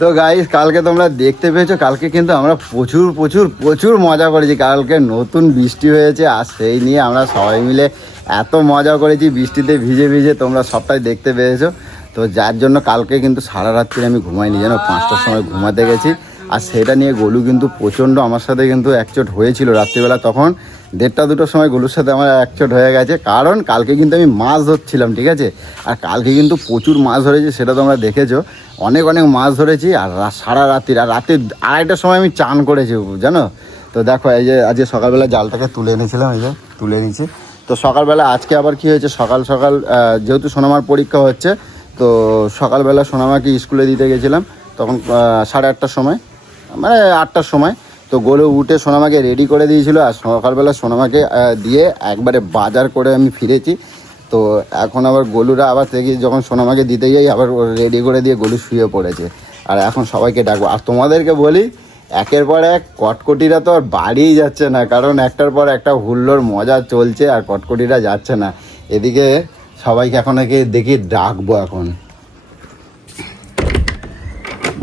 তো গাইস কালকে তোমরা দেখতে পেয়েছো, কালকে কিন্তু আমরা প্রচুর প্রচুর প্রচুর মজা করেছি। কালকে নতুন বৃষ্টি হয়েছে আর সেই নিয়ে আমরা সবাই মিলে এত মজা করেছি বৃষ্টিতে ভিজে ভিজে, তোমরা সবটাই দেখতে পেয়েছো। তো যার জন্য কালকে কিন্তু সারা রাত্রি আমি ঘুমাইনি, যেন 5টার সময় ঘুমাতে গেছি। আর সেটা নিয়ে গোলু কিন্তু প্রচণ্ড আমার সাথে কিন্তু একচোট হয়েছিল রাত্রিবেলা, তখন 1:30-2টোর সময় গোলুর সাথে আমার একচোট হয়ে গেছে। কারণ কালকে কিন্তু আমি মাছ ধরছিলাম, ঠিক আছে। আর কালকে কিন্তু প্রচুর মাছ ধরেছি, সেটা তোমরা দেখেছো। অনেক অনেক মাছ ধরেছি আর সারা রাত্রি, আর রাতে 2:30টার সময় আমি চান করেছি, জানো তো। দেখো এই যে আজকে সকালবেলা জালটাকে তুলে এনেছিলাম, এই যে তুলে নিয়েছি। তো সকালবেলা আজকে আবার কি হয়েছে, সকাল সকাল যেহেতু সোনামার পরীক্ষা হচ্ছে, তো সকালবেলা সোনামাকে স্কুলে দিতে গেছিলাম, তখন 8:30টার সময়, মানে 8টার সময়। তো গোলু উঠে সোনামাকে রেডি করে দিয়েছিল, আর সকালবেলা সোনামাকে দিয়ে একবারে বাজার করে আমি ফিরেছি। তো এখন আবার গোলুরা আবার থেকে যখন সোনামাকে দিতে যাই আবার রেডি করে দিয়ে গোলু শুয়ে পড়েছে। আর এখন সবাইকে ডাকবো। আর তোমাদেরকে বলি, একের পর এক কটকটিরা তো আর বাড়িই যাচ্ছে না, কারণ একটার পর একটা হুল্লোর মজা চলছে আর কটকটিরা যাচ্ছে না। এদিকে সবাইকে এখন দেখি ডাকবো এখন।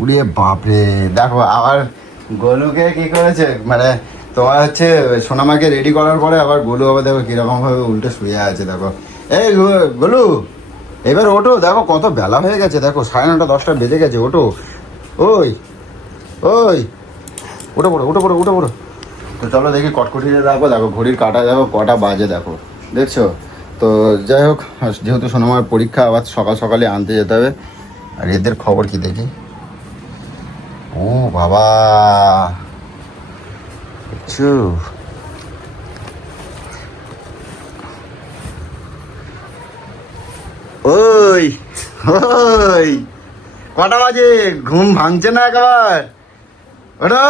উড়িয়ে বাপরে, দেখো আবার গোলুকে কি করেছে, মানে তোমার হচ্ছে সোনামাকে রেডি করার পরে আবার গোলু আবার দেখো কীরকমভাবে উল্টে শুয়ে আছে। দেখো এই গোলু, এবার ওঠো, দেখো কত বেলা হয়ে গেছে, দেখো 9:30 10টা বেজে গেছে, ওঠো। ওই ওই উঠে পড়ো উঠে পড়ো উঠে পড়ো। তো চলো দেখি কটকটিতে দেখো, দেখো ঘড়ির কাঁটা দেখো কটা বাজে, দেখো দেখছো তো। যাই হোক, যেহেতু সোনামার পরীক্ষা, আবার সকাল সকালে আনতে যেতে হবে। আর এদের খবর কি দেখি। ও বাবা, দেখছো ওই ওই কটা বাজে, ঘুম ভাঙছে না একবার? ওঠো,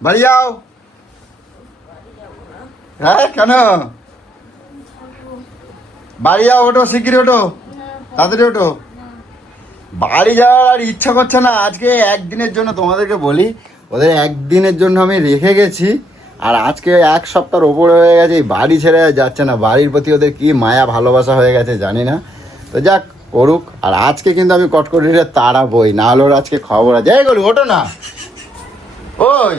বাড়ি যাও। হ্যাঁ কেন? বাড়ি যাও, ওঠো শিগগিরি ওঠো, তাড়াতাড়ি ওঠো। বাড়ি যাওয়ার আর ইচ্ছা করছে না। আজকে একদিনের জন্য তোমাদেরকে বলি, ওদের একদিনের জন্য আমি রেখে গেছি, আর আজকে 1 সপ্তাহের ওপরে হয়ে গেছে বাড়ি ছেড়ে যাচ্ছে না। বাড়ির প্রতি ওদের কি মায়া ভালোবাসা হয়ে গেছে জানি না। তো যাক, করুক। আর আজকে কিন্তু আমি কটকটিটা তাড়াবই, না হলে ওর আজকে খবর আছে। এই গেল ওঠো না, ওই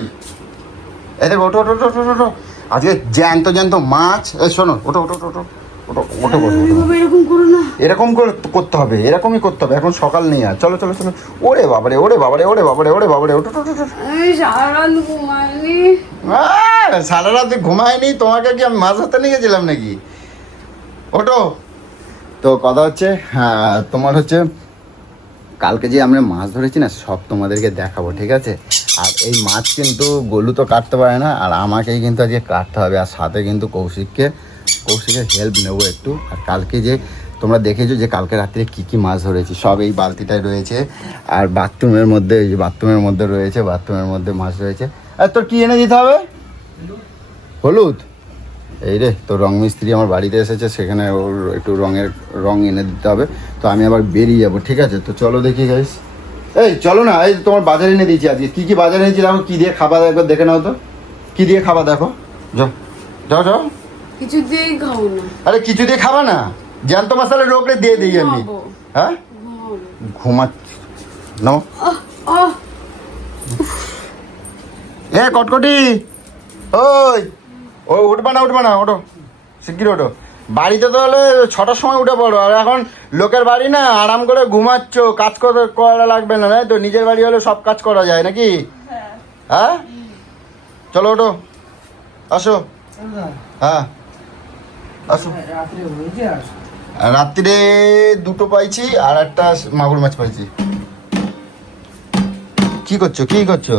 এই দেখো ওঠো ওঠো ওঠো ওঠো। আজকে জ্যান্ত জ্যান্ত মাছ। এই শোনো, ওঠো ওঠো ওঠো ওঠো ওঠো ওঠো ওঠো। এরকম করতে হবে, এরকমই করতে হবে। এখন সকাল নেই আর, চলো চলো চলো। ওরে বাবারে ওরে বাবারে ওরে বাবারে ওরে বাবারে, ওঠো ওঠো ওঠো। সারা রাত ঘুমায়নি, তোমাকে কি আমি মাছ ধরতে নিয়ে গেছিলাম নাকি? ওঠো। তো কথা হচ্ছে, হ্যাঁ তোমার হচ্ছে কালকে যে আমরা মাছ ধরেছি না, সব তোমাদেরকে দেখাবো, ঠিক আছে। আর এই মাছ কিন্তু গোলু তো কাটতে পারে না, আর আমাকেই কিন্তু আজকে কাটতে হবে। আর সাথে কিন্তু কৌশিকের হেল্প নেবো একটু। আর কালকে যে তোমরা দেখেছো যে কালকে রাত্রে কী কী মাছ ধরেছি, সব এই বালতিটায় রয়েছে। আর বাথরুমের মধ্যে, এই যে বাথরুমের মধ্যে রয়েছে, বাথরুমের মধ্যে মাছ রয়েছে। আর তোর কী এনে দিতে হবে? হলুদ। এই রে, তো রং মিস্ত্রি আমার বাড়িতে এসেছে, সেখানে ওর একটু রং এনে দিতে হবে। তো আমি আবার বেরিয়ে যাবো, ঠিক আছে। তো চলো দেখি গাইস, এই চলো না, এই তোমার বাজারে এনে দিয়েছি আজকে। কী কী বাজারে এনেছি দেখো, কী দিয়ে খাবার একবার দেখে নাও তো, কী দিয়ে খাবার দেখো। যাও যাও যাও। কিছু দিয়েই খাও না। আরে কিছু দিয়ে খাবা না? জ্যান্ত মশলা রোগলে দিয়ে দিই আমি। হ্যাঁ ঘুমাচ্ছি নাও। এ কটকটি, ওই ও উঠবা না ওঠো শিগগির ওঠো। বাড়িতে তো হলে 6টার সময় উঠে পড়ো, আর এখন লোকের বাড়ি না, আরাম করে ঘুমাচ্ছ, কাজ করা লাগবে না, তো নিজের বাড়ি হলে সব কাজ করা যায় নাকি? হ্যাঁ চলো ওঠো, আসো। হ্যাঁ আসো। রাত্রিরে 2টো পাইছি, আর একটা মাগুর মাছ পাইছি। কি করছো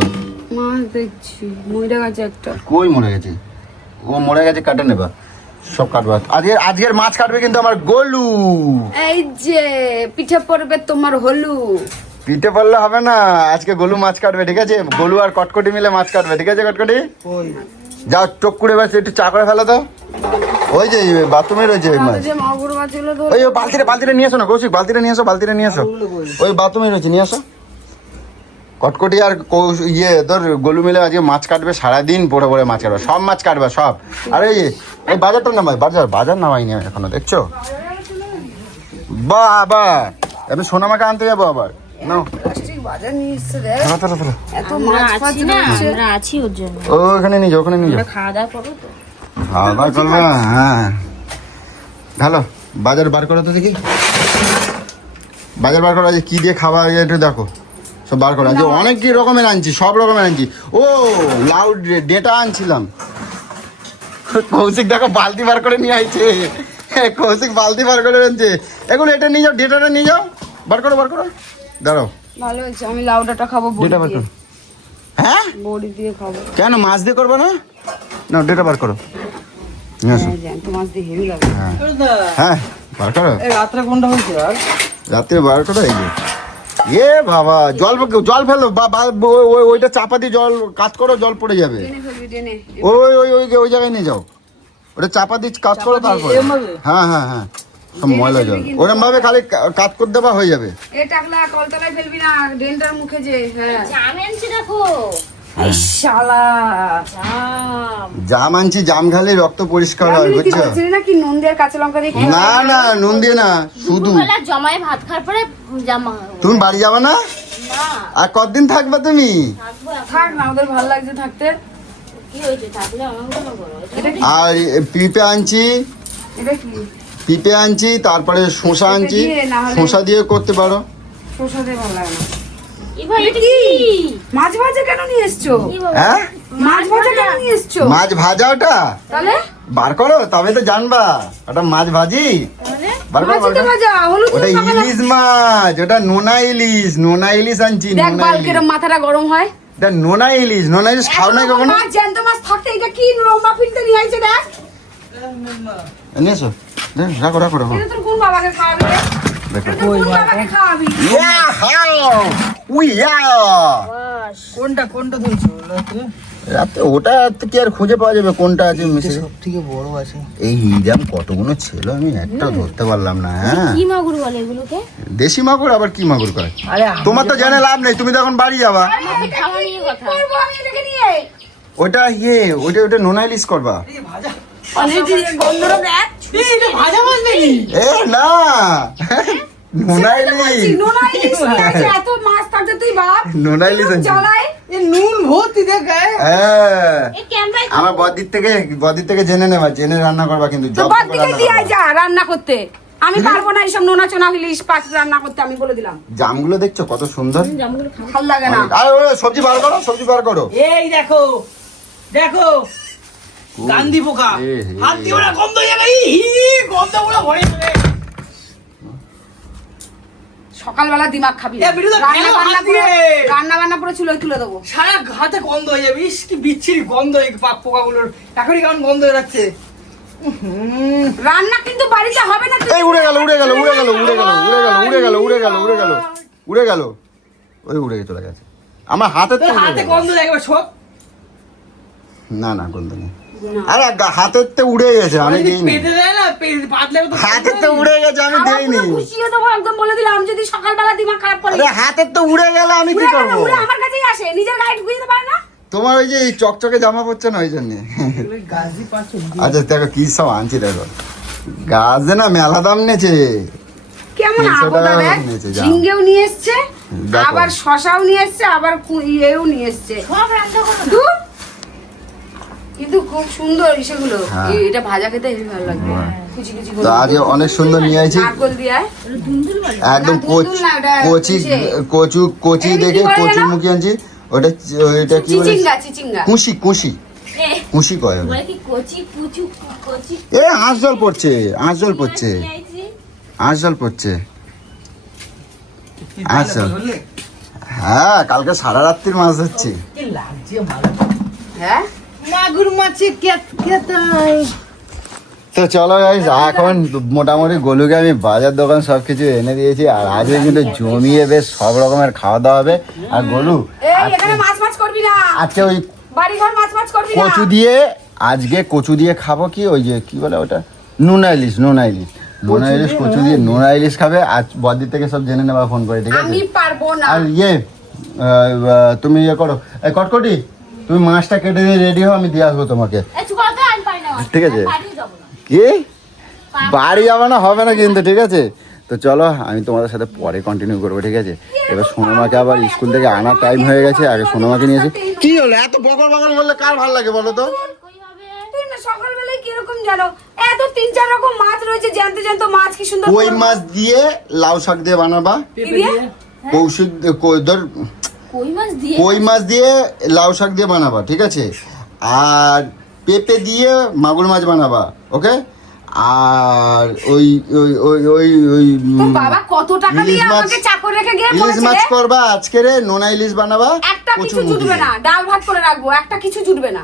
মাছ দেখছি, মরে গেছে একটা। কই মরে গেছে? ও মরে গেছে, কাটে নেবা, সব কাটবা। আজকের মাছ কাটবে কিন্তু আমার গোলু। এই যে পিঠে পড়বে তোমার হলু। পিঠে পড়লে হবে না, আজকে গোলু মাছ কাটবে, ঠিক আছে। গোলু আর কটকটি মিলে মাছ কাটবে, ঠিক আছে। কটকটি যাও, চোখ করে বাস একটু চা করে ফেলো তো। ওই যে বাথরুমে রয়েছে ওই মাছ, ওই বালতিটা নিয়ে আসো না কৌশিক, বালতিটা নিয়ে আসো। ওই বাথরুমে রয়েছে, নিয়ে আসো। কটকটি আর তোর গোলু মিলে আজকে মাছ কাটবে, সারাদিন পড়ে পড়ে মাছ কাটবে, সব মাছ কাটবে সব। আর এই বাজারটা নামাই, বাজার নামাইনি এখনো, দেখছো? বাবা আমি সোনামাকে আনতে যাবো আবার, নাও। বাজার নিয়ে এসছে দেখ, তাড়া। এত মাছ ফাছ রয়েছে। আমরা আছি ওর জন্য, ও ওখানে নিয়ে যাও, ওখানে নিয়ে যাও। খাওয়া দাওয়া করবো তো। খাওয়া দাওয়া করবে? হ্যাঁ ভালো। বাজার বার করো তো দেখি, বাজার বার করো, আজ কি দিয়ে খাওয়া হয় একটু দেখো, সব বার করো। আজ অনেক কি রকমের আনছি, সব রকমের আনছি। ও লাউ ডেটা আনছিলাম। কৌশিক দেখো বালতি বার করে নিয়ে আইছে, কৌশিক বালতি বার করে আনছে। এখন এটা নিয়ে যাও, ডেটাটা নিয়ে যাও, বার করো বার করো। দাঁড়াও, ভালো হয়েছে, আমি লাউ ডাঁটা খাবো বড়ি ডেটা বার দিয়ে, করো। হ্যাঁ বড়ি দিয়ে খাবো। কেন মাছ দিয়ে করবে না? না ডেটা বার করো, নিয়ে আসো। হ্যাঁ জ্যান্ত মাছ দিয়ে হেভি লাগে। হ্যাঁ হ্যাঁ বার করো। রাত্রে কোনটা হয়েছে আর রাত্রে বার করো। এই যে এ বাবা, জল জল ফেলো, ওইটা চাপা দিয়ে জল কাজ করো, জল পড়ে যাবে। টেনে ফেলবি, টেনে। ওই ওই ওই ওই জায়গায় নিয়ে যাও, ওটা চাপা দিয়ে কাজ করো তারপরে। হ্যাঁ হ্যাঁ হ্যাঁ, সব ময়লা জল ওরকম ভাবে খালি কাজ করে দেবা হয়ে যাবে। এ টাকলা কলতলায় ফেলবি না, ড্রেনটার মুখে যে। হ্যাঁ জাম আনছি দেখো, এই শালা, জাম আনছি, জাম খালি রক্ত পরিষ্কার হয়, আমি কি বুঝছো? বলছিলি না কি নুন দিয়ে আর কাঁচা লঙ্কা দিয়ে খেয়ে না না নুন দিয়ে না, শুধু। দুপুরবেলা জমায়ে ভাত খাওয়ার পরে জামা তুমি বাড়ি যাবে না? না আর কতদিন থাকবে তুমি? থাকবো এখন। থাক না, ওদের ভালো লাগছে থাকতে। কি হয়েছে, থাকলে আমার কোনো করো। এটা কি? আর পিঁপে আনছি, এটা কি? পিঁপে আনছি, তারপরে শসা আনছি, দিয়ে না হলে- শসা দিয়ে করতে পারো। শসা দিয়ে ভালো লাগে না। এই ভাই এটা কি? মাছ ভাজা কেন নিয়ে এসছো? কি বাবা? হ্যাঁ মাছ ভাজা কেন নিয়ে এসছো? মাছ ভাজা ওটা তাহলে বার করো, তবে তো জানবা ওটা মাছ ভাজি। তাহলে বার করো, বার মাছই তো করো। ভাজা, হলুদ ওটা দিয়ে খাবে না। ইলিশ মাছ, ওটা নোনা ইলিশ, নোনা ইলিশ আনছি। দেখ নোনা বাল ইলিশ, কিরম মাথাটা গরম হয়। এটা নোনা ইলিশ, নোনা ইলিশ খাও নাই এত কখনো? মাছ, জ্যান্ত মাছ থাকতে এটা কি লম্বা ফিরতে নিয়ে আইছে দেখ। নিয়ে এসো, রাখো রাখো রাখো। এটা তোর কোন বাবাকে খাওয়াবি রে? দেখো এটা তোর কোন বাবাকে খাওয়াবি? বাস কোনটা কোনটা ধরছো রাত্রে? রাতে ওটা তো কি আর খুঁজে পাওয়া যাবে কোনটা আছে মিশে? সব থেকে বড় আছে। এই হিরাম কতগুলো ছিল, আমি একটাও ধরতে পারলাম না। হ্যাঁ কি মাগুর বলে এগুলোকে? দেশি মাগুর আবার কি মাগুর করে? আরে তোমার তো জেনে লাভ নেই, তুমি তো এখন বাড়ি যাবা। খাওয়া নিয়ে কথা। করবো আমি এটাকে নিয়ে। ওটা ওটা নোনা ইলিশ করবা। ভাজা অনেক গন্ধটা দেখ। এটা ভাজা মাছ নাকি? এ না, নোনা ইলিশ, নোনা ইলিশ নিয়ে আইছে, এত মাছ থাকতে তুই বাপ নোনা ইলিশ আনছি। জ্বালায়। এ নুন ভর্তি দেখায়। হ্যাঁ, এই ক্যামেরায় আমার বদির থেকে জেনে নেবা, জেনে রান্না করবা কিন্তু তো জব বাদ করে দিকে রান্না দিয়ে করবা। আই যা রান্না করতে। আমি পারবো না এইসব নোনা চোনা ইলিশ পাঁচ রান্না করতে, আমি বলে দিলাম। জামগুলো দেখছো কত সুন্দর। জামগুলো খাও। ভাল লাগে না। আর সবজি বার করো, সবজি বার করো। এই দেখো দেখো গান্ধী পোকা এ হে। হাত দিয়ে ওরা গন্ধ হয়ে যাবে। গন্ধ গুলো ভরে যাবে। সকালবেলা দিমাগ খাবি না। এ, বিরুদ্ধে রান্না ফেলো বান্না হাত দিয়ে। পুরো- রান্না বান্না পুরো চুলোয় তুলে দেবো। সারা হাতে গন্ধ হয়ে যাবে। ইস কি বিচ্ছিরি গন্ধ এই পোকাগুলোর। এখনই কেমন গন্ধ হয়ে যাচ্ছে। রান্না কিন্তু বাড়িতে হবে না। তুই- এই উড়ে গেল উড়ে গেল উড়ে গেল উড়ে গেল উড়ে গেল উড়ে গেল উড়ে গেল উড়ে গেল উড়ে গেল, ওই উড়ে চলে গেছে আমার হাতের তোর তো উড়ে হাতে গেল। গন্ধ লাগবে সব। না না গন্ধ নেই। আরে হাতের তো উড়ে গেছে, আমি দিইনি। পেতে দেয় না পাতলে তো হাতের তো উড়ে গেছে, আমি আমার দেইনি। পুরো খুশিয়ে দেবো, একদম বলে দিলাম যদি সকালবেলা দিমাগ খারাপ করে। আরে হাতের তো উড়ে গেল, আমি কি উড়ে গেল, করবো? উড়ে আমার কাছেই আসে, নিজের গায়ে ঢুকিয়ে দিতে পারে না। তোমার ওই যে এই চকচকে জামা পরছে না ওই জন্য। গাছি পাচ্ছে। আচ্ছা দেখো কি সব আনছি দেখো, গাছে না মেলা দাম নেছে। কেমন 300 আবদা টাকা দেখ, নিয়েছে, যা। ঝিঙ্গেও নিয়ে এসছে, দেখো। আবার শশাও নিয়ে এসছে, আবার ইয়েও নিয়ে এসছে। সব রান্না করো। ধুর। কিন্তু খুব সুন্দর সেগুলো। হ্যাঁ। এটা ভাজা খেতে হেবি ভালো লাগবে। কুচি কুচি করে। তো আজ অনেক সুন্দর নিয়ে আইছি, নারকোল দিয়ে। দুন্দুল বলে। একদম না, দুন্দুল না, ওটা কচি ইসে। কচি এটা কি দেখে বলে কচুর না? মুখি আনছি। ওটা কি বলে? চিচিঙ্গা, চিচিঙ্গা। কুশি কুশি এ, কুশি কয় ওটা। বলে কি কচি পুচু কচি এ আঁশ জল পড়ছে, আঁশ জল পড়ছে, নিয়ে আইছি। আঁশ জল পড়ছে। কি আচ্ছা। বললে? হ্যাঁ কালকে সারা রাত্রির মাছ ধরছি। কি লাগছে ভালো। হ্যাঁ? মাগুর মাছে কেতাই। তো চলো গাইস, এখন মোটামুটি গোলুকে আমি বাজার দোকান সবকিছু এনে দিয়েছি, আর আজকে কিন্তু জমিয়ে বেশ সব রকমের খাওয়া দাওয়া হবে। আর গোলু এই এখানে মাছ মাছ করবি না। আজকে ওই বাড়ি ঘর মাছ মাছ করবি না। কচু দিয়ে, আজকে কচু দিয়ে খাবো কি ওই যে কি বলে ওটা, নোনা ইলিশ, নোনা ইলিশ, নোনা ইলিশ কচু দিয়ে নোনা ইলিশ খাবে। আজ বদির থেকে সব জেনে নেবা ফোন করে, ঠিক আছে? আমি পারবো না। আর তুমি ইয়ে করো, এই কটকটি তুমি মাছটা কেটে দিয়ে রেডি হও, আমি দিয়ে আসবো তোমাকে, এ চুপ করো তো, আমি পারি না। ঠিক আছে। আমি বাড়িও যাবো না। কি বাড়ি যাবে না, হবে না কিন্তু, ঠিক আছে? তো চলো আমি তোমাদের সাথে পরে কন্টিনিউ করবো, ঠিক আছে? এবার সোনামাকে আবার স্কুল থেকে আনার টাইম হয়ে গেছে, আগে সোনামাকে নিয়ে এসে কি হলো এত বকর বকর বললে কার ভালো লাগে বলো তো? তুই না সকালবেলায় কিরকম জানো এত 3-4 রকম মাছ রয়েছে, জ্যান্ত জ্যান্ত মাছ, কি সুন্দর কই মাছ দিয়ে লাউ শাক দিয়ে বানাবা, কি দিয়ে? কৌশিক ধর কই মাছ দিয়ে কই মাছ দিয়ে লাউ শাক দিয়ে বানাবা, ঠিক আছে? আর পেঁপে দিয়ে মাগুর মাছ বানাবা, ওকে? আর ওই ওই ওই ওই ওই তোর বাবা কত টাকা দিয়ে ইলিশ মাছ- আমাকে চাকর রেখে গিয়ে ইলিশ বলেছে মাছ রে, করবা আজকে রে, নোনা ইলিশ বানাবা, একটা কচুর কিছু মুখি জুটবে দিয়ে। না, ডাল ভাত করে রাখবো, একটা কিছু জুটবে না।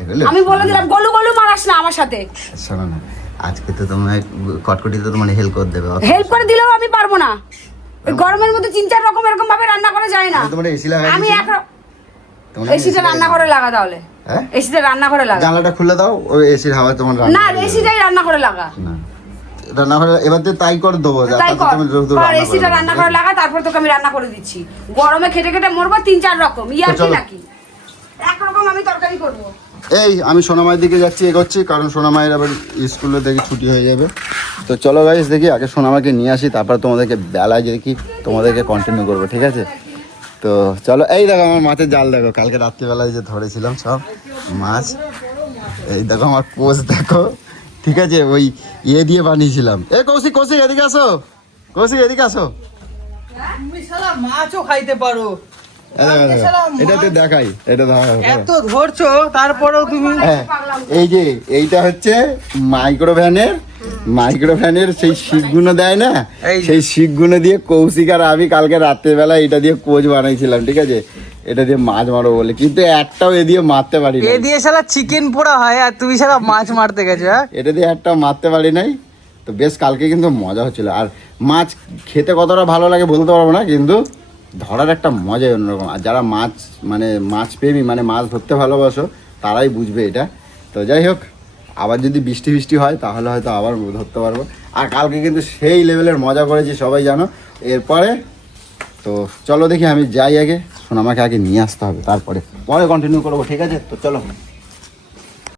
এগুলো আমি বলে দিলাম গলু গলু মারাস না আমার সাথে। শোনো না, আজকে তো তোমার কটকটি তো তোমার হেল্প করে দেবে, হেল্প করে দিলেও আমি পারবো না, এই গরমের মধ্যে 3-4 রকম এরকম ভাবে রান্না করা যায় না। আমি তোমার এসি লাগাই আমি দিয়েছি। এক তোমার এসিটা রান্না করে লাগা তাহলে, হ্যাঁ? এসিটা রান্না করে লাগা। জানলাটা খুলে দাও, ওই এসির হাওয়া তোমার না রান্না হয়ে যাবে। এসিটাই রান্না করে লাগা। না রান্না করে এবার তো তাই করে দেবো, তাই তাতে কর, তুমি রোজ রোজ কর, রান্না এসিটা করবে, রান্না ঠিক করে আছে? লাগা, তারপর তোকে আমি রান্না করে দিচ্ছি। গরমে খেটে খেটে মরবো 3-4 রকম, ইয়ার কি চলো। নাকি একরকম আমি তরকারি করবো। এই আমি সোনামায়ের দিকে যাচ্ছি, এগোচ্ছি, কারণ সোনামায়ের আবার স্কুলে দেখি ছুটি হয়ে যাবে। তো চলো গাইস দেখি আগে সোনামাকে নিয়ে আসি, তারপর তোমাদেরকে বেলায় দেখি তোমাদেরকে কন্টিনিউ করবো, ঠিক আছে? তো চলো, এই দেখো আমার মাছের জাল দেখো, কালকে রাত্রিবেলায় যে ধরেছিলাম সব মাছ, এই দেখো আমার পোস্ট দেখো, ঠিক আছে? ওই ইয়ে দিয়ে বানিয়েছিলাম। এ কৌশিক কৌশিক এদিকে আসো, কৌশিক এদিকে আসো। তুমি শালা মাছও খাইতে পারো, এই দেখো, দেখো। এটা তো দেখাই, এটা দেখো এত ধরছো তারপরেও তুমি হ্যাঁ, এই যে এইটা হচ্ছে মাইক্রোভ্যানের সেই শিকগুলো দেয় না, এই যে। সেই শিকগুলো দিয়ে কৌশিক আর আমি কালকে রাত্রেবেলা এটা দিয়ে কোচ বানাইছিলাম, ঠিক আছে? এটা দিয়ে মাছ মারো বলে, কিন্তু একটাও এ দিয়ে মারতে পারি এ নাই, দিয়ে শালা চিকেন পোড়া হয় আর তুমি শালা মাছ মারতে গেছো, হ্যাঁ? এটা দিয়ে একটাও মারতে পারি নাই। তো বেশ কালকে কিন্তু মজা হচ্ছিল, আর মাছ খেতে কতটা ভালো লাগে বলতে পারবো না, কিন্তু ধরার একটা মজাই অন্যরকম। আর যারা মাছ প্রেমী, মানে মাছ ধরতে ভালোবাসো, তারাই বুঝবে এটা। তো যাই হোক, আবার যদি বৃষ্টি হয় তাহলে হয়তো আবার ধরতে পারবো। আর কালকে কিন্তু সেই লেভেলের মজা করেছি, সবাই জানো। এরপরে তো চলো দেখি, আমি যাই আগে, সোনামাকে আগে নিয়ে আসতে হবে, তারপরে পরে কন্টিনিউ করবো, ঠিক আছে? তো চলো।